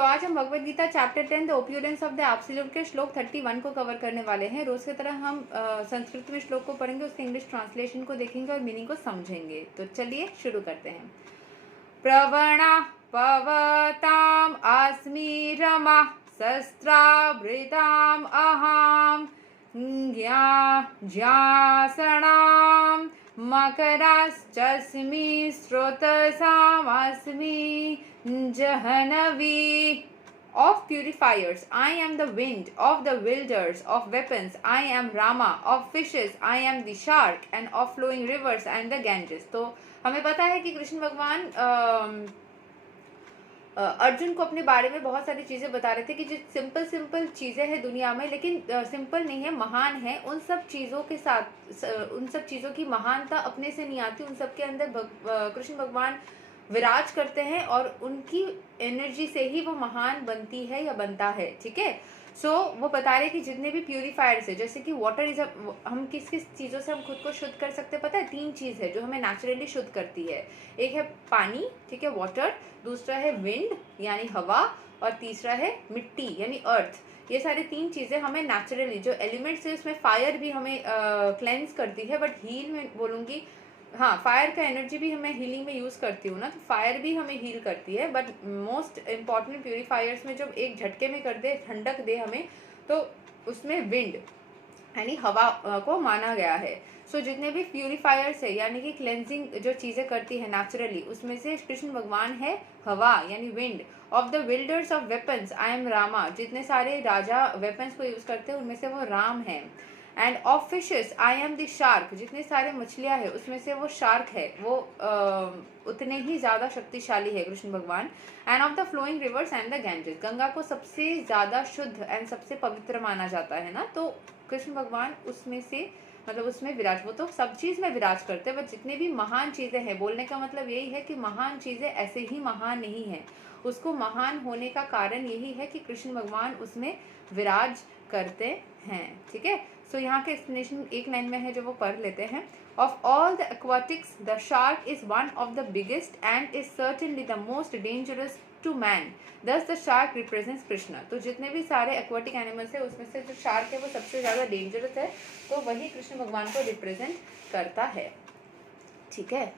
सो आज हम Bhagavad Gita chapter 10 the opulence of the absolute के श्लोक 31 को कवर करने वाले हैं। रोज की तरह हम संस्कृत में श्लोक को पढ़ेंगे, उसके इंग्लिश ट्रांसलेशन को देखेंगे और मीनिंग को समझेंगे। तो चलिए शुरू करते हैं। प्रवणा पवताम अस्मि रमा शस्त्रावृताम अहम ज्ञासणाम मकरश्चस्मि स्रोतसामस्मि जहनवी of purifiers. I am the wind of the wilders of weapons. I am Rama of fishes. I am the shark and of flowing rivers and the Ganges. तो हमें पता है कि कृष्ण भगवान अर्जुन को अपने बारे में बहुत सारी चीज़ें बता रहे थे कि जो सिंपल चीज़ें हैं दुनिया में, लेकिन सिंपल नहीं है, महान है। उन सब चीज़ों के साथ उन सब चीज़ों की महानता अपने से नहीं आती, उन सब के अंदर कृष्ण भगवान विराज करते हैं और उनकी एनर्जी से ही वो महान बनती है या बनता है। ठीक है, सो वो बता रहे कि जितने भी प्यूरीफायर्स है, जैसे कि वाटर इज हम किस किस चीज़ों से हम खुद को शुद्ध कर सकते हैं पता है? 3 चीज़ है जो हमें नेचुरली शुद्ध करती है। एक है पानी, ठीक है, वाटर, दूसरा है विंड यानी हवा, और तीसरा है मिट्टी यानी अर्थ। ये सारी 3 चीज़ें हमें नेचुरली, जो एलिमेंट्स है उसमें फायर भी हमें क्लेंस करती है, बट हील में बोलूँगी, हाँ, फायर का एनर्जी भी हमें हीलिंग में यूज़ करती हूँ ना, तो फायर भी हमें हील करती है। बट मोस्ट इम्पॉर्टेंट प्यूरीफायर्स में जब एक झटके में कर दे, ठंडक दे हमें, तो उसमें विंड यानी हवा को माना गया है। सो जितने भी प्यूरीफायर्स है यानी कि क्लेंजिंग जो चीज़ें करती है नेचुरली, उसमें से कृष्ण भगवान है हवा यानी wind. Of the विल्डर्स of weapons I am Rama, जितने सारे राजा वेपन्स को यूज़ करते हैं उनमें से वो राम है। End of fishes I am the shark, जितने सारे मछलियाँ हैं उसमें से वो शार्क है, वो उतने ही ज़्यादा शक्तिशाली है कृष्ण भगवान। And of the flowing rivers and the Ganges, Ganga को सबसे ज़्यादा शुद्ध एंड सबसे पवित्र माना जाता है ना, तो कृष्ण भगवान उसमें से, मतलब उसमें विराज, वो तो सब चीज़ में विराज करते हैं, बट जितने भी महान चीज़ें हैं, बोलने का मतलब यही है कि महान चीज़ें ऐसे ही महान नहीं हैं, उसको महान होने का कारण यही है कि कृष्ण भगवान उसमें विराज करते हैं। ठीक है, सो यहाँ के एक्सप्लेनेशन एक लाइन में है जो वो पढ़ लेते हैं। Of all the aquatics the shark is one of the biggest and is certainly the most dangerous to man, thus the shark represents Krishna. तो जितने भी सारे एक्वाटिक एनिमल्स है उसमें से जो शार्क है वो सबसे ज़्यादा डेंजरस है, तो वही कृष्ण भगवान को रिप्रेजेंट करता है। ठीक है।